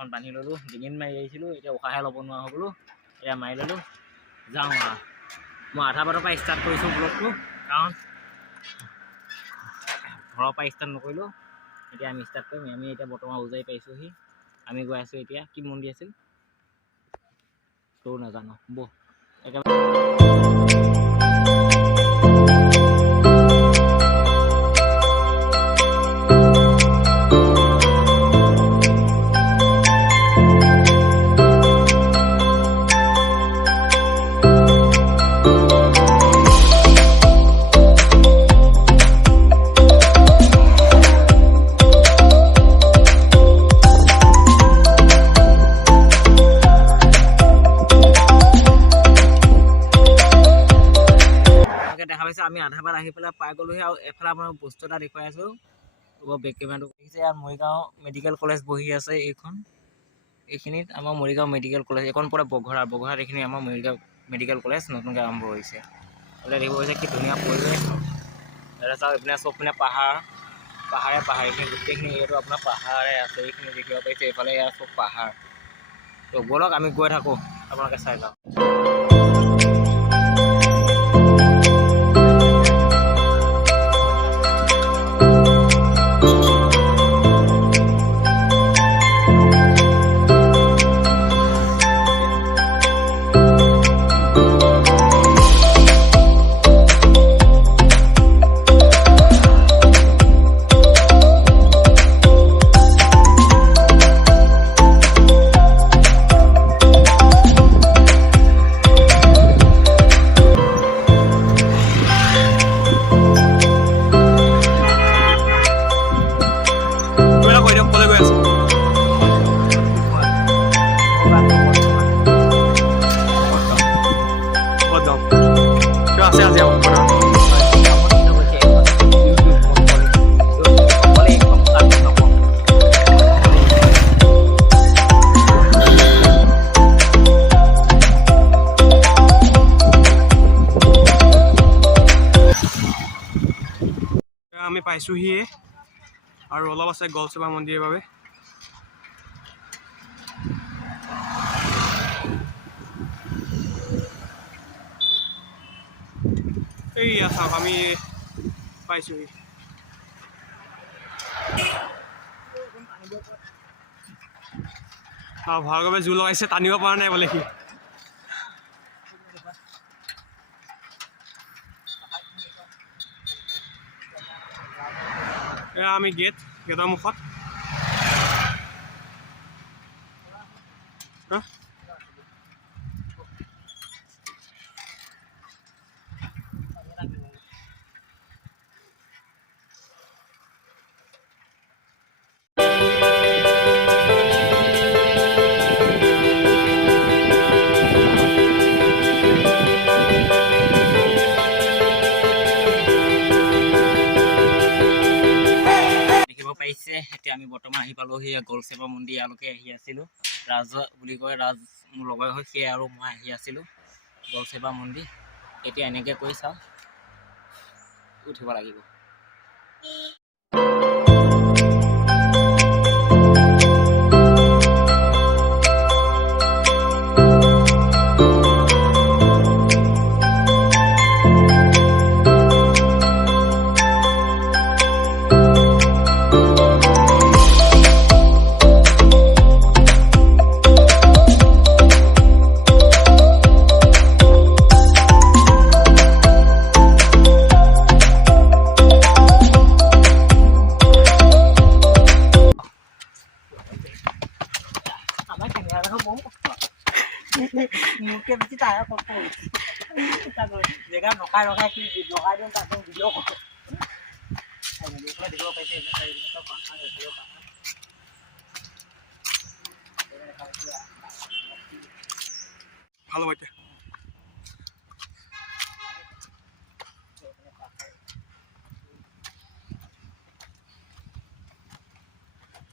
এখন বান্ধি ল'লোঁ, ডিঙিত মাৰি আহিছিলোঁ, এতিয়া উশাহে ল'ব নোৱাৰা হৈ গ'লোঁ, এতিয়া মাৰি ল'লোঁ, যাওঁ আৰু। মই আধা বাটৰ পৰা ষ্টাৰ্ট কৰিছোঁ ব্লগটো, কাৰণ ঘৰৰ পৰা ষ্টাৰ্ট নকৰিলোঁ। এতিয়া আমি ষ্টাৰ্ট কৰিম। আমি এতিয়া বৰ্তমান উজাই পাইছোঁহি। আমি গৈ আছোঁ এতিয়া, কি মন্দিৰ আছিল তোৰ নাজানো, বহ একেবাৰে দেখা পাইছে। আমি আধা বাট আহি পেলাই পাই গ'লোহি। আৰু এফালে আপোনাৰ বস্তু এটা দেখুৱাই আছোঁ, বেক কেমেৰাটো দেখিছে। ইয়াত মৰিগাঁও মেডিকেল কলেজ বহি আছে। এইখিনিত আমাৰ মৰিগাঁও মেডিকেল কলেজ, এইখন পৰে বঘৰাত এইখিনি আমাৰ মৰিগাঁও মেডিকেল কলেজ নতুনকৈ আৰম্ভ হৈছে। এতিয়া দেখিব হৈছে কি ধুনীয়া পৰিৱেশ। এতিয়া চাওক, এইপিনে চব পিনে পাহাৰে এইখিনি গোটেইখিনি এৰিয়াটো আপোনাৰ পাহাৰে আছে। এইখিনি দেখিব পাইছে, এইফালে ইয়াৰ চব পাহাৰ। তো ব'লক আমি গৈ থাকোঁ, আপোনালোকে চাই যাওক। আমি পাইছোঁহিয়ে আৰু অলপ আছে গলচেপা মন্দিৰৰ বাবে। এইয়া চাওক, আমি পাইছোঁহি। ভাৰ্গৱে জোৰ লগাইছে, টানিব পৰা নাই বোলে সি। এয়া আমি গেটৰ মুখত। এতিয়া আমি বৰ্তমান আহি পালোহি গলচেপা মন্দিৰ। ইয়ালৈকে আহি আছিলোঁ, ৰাজ বুলি কয়, ৰাজ মোৰ লগৰ হয়, সেয়ে আৰু মই আহি আছিলোঁ গলচেপা মন্দিৰ। এতিয়া এনেকৈ কৈ চাওঁ, উঠিব লাগিব। মুখে বেছি তাৰে কষ্ট হৈছে, জেগা ৰখাই কি লগাই দিওঁ, তাক ভিডিঅ' কৰোঁ। দেখিব পাইছে ভাল হ'ব এতিয়া।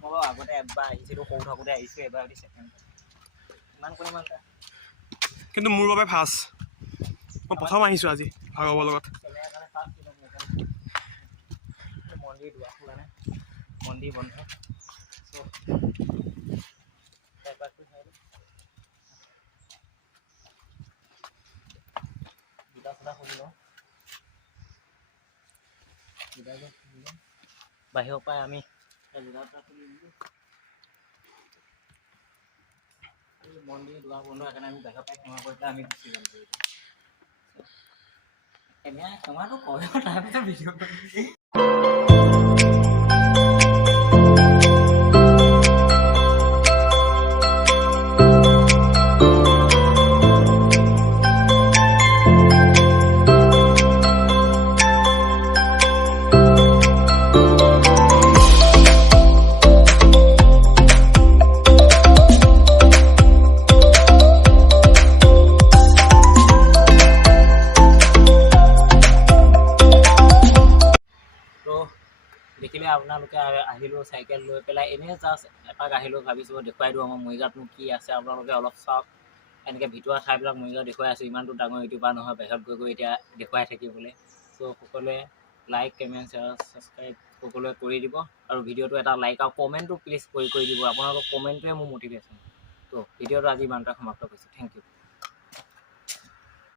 মই আগতে এবাৰ আহিছিলোঁ, সৰু থাকোঁতে আহিছোঁ, এবাৰ ছেকেণ্ড। ইমান কৰিমানটা কিন্তু মোৰ বাবে ফাৰ্ষ্ট। মই প্ৰথম আহিছোঁ আজি ভাৰ্গৱৰ লগত। মন্দিৰ দুৱাৰ খোলা নাই, মন্দিৰ বন্ধ। পাইছোঁ দুটা চোটা খুলি লওঁ বাহিৰৰ পৰাই আমি মন্দিৰ দুৱাৰ বন্ধ সেইকাৰণে আমি বাহিৰৰ পৰাই সেৱা কৰি পেলাই আমি গুচি যাম এনে সেৱাটো কৰে তাৰপিছত ভিডিঅ' কৰি দেখিলে আপোনালোকে আহিলোঁ চাইকেল লৈ পেলাই এনেই জাষ্ট এপাক আহিলোঁ ভাবিছোঁ দেখুৱাই দিওঁ আমাৰ মৰিগাঁৱতনো কি আছে আপোনালোকে অলপ চাওক এনেকৈ ভিতৰুৱা ঠাইবিলাক মৰিগাঁও দেখুৱাই আছোঁ ইমানটো ডাঙৰ ইউটিউবাৰ নহয় বাহিৰত গৈ গৈ এতিয়া দেখুৱাই থাকিবলৈ চ' সকলোৱে লাইক কমেণ্ট শ্বেয়াৰ ছাবস্ক্ৰাইব সকলোৱে কৰি দিব আৰু ভিডিঅ'টো এটা লাইক আৰু কমেণ্টটো প্লিজ কৰি দিব আপোনালোকৰ কমেণ্টটোৱে মোৰ মটিভেশ্যন ত' ভিডিঅ'টো আজি ইমানতে সমাপ্ত কৰিছোঁ থেংক ইউ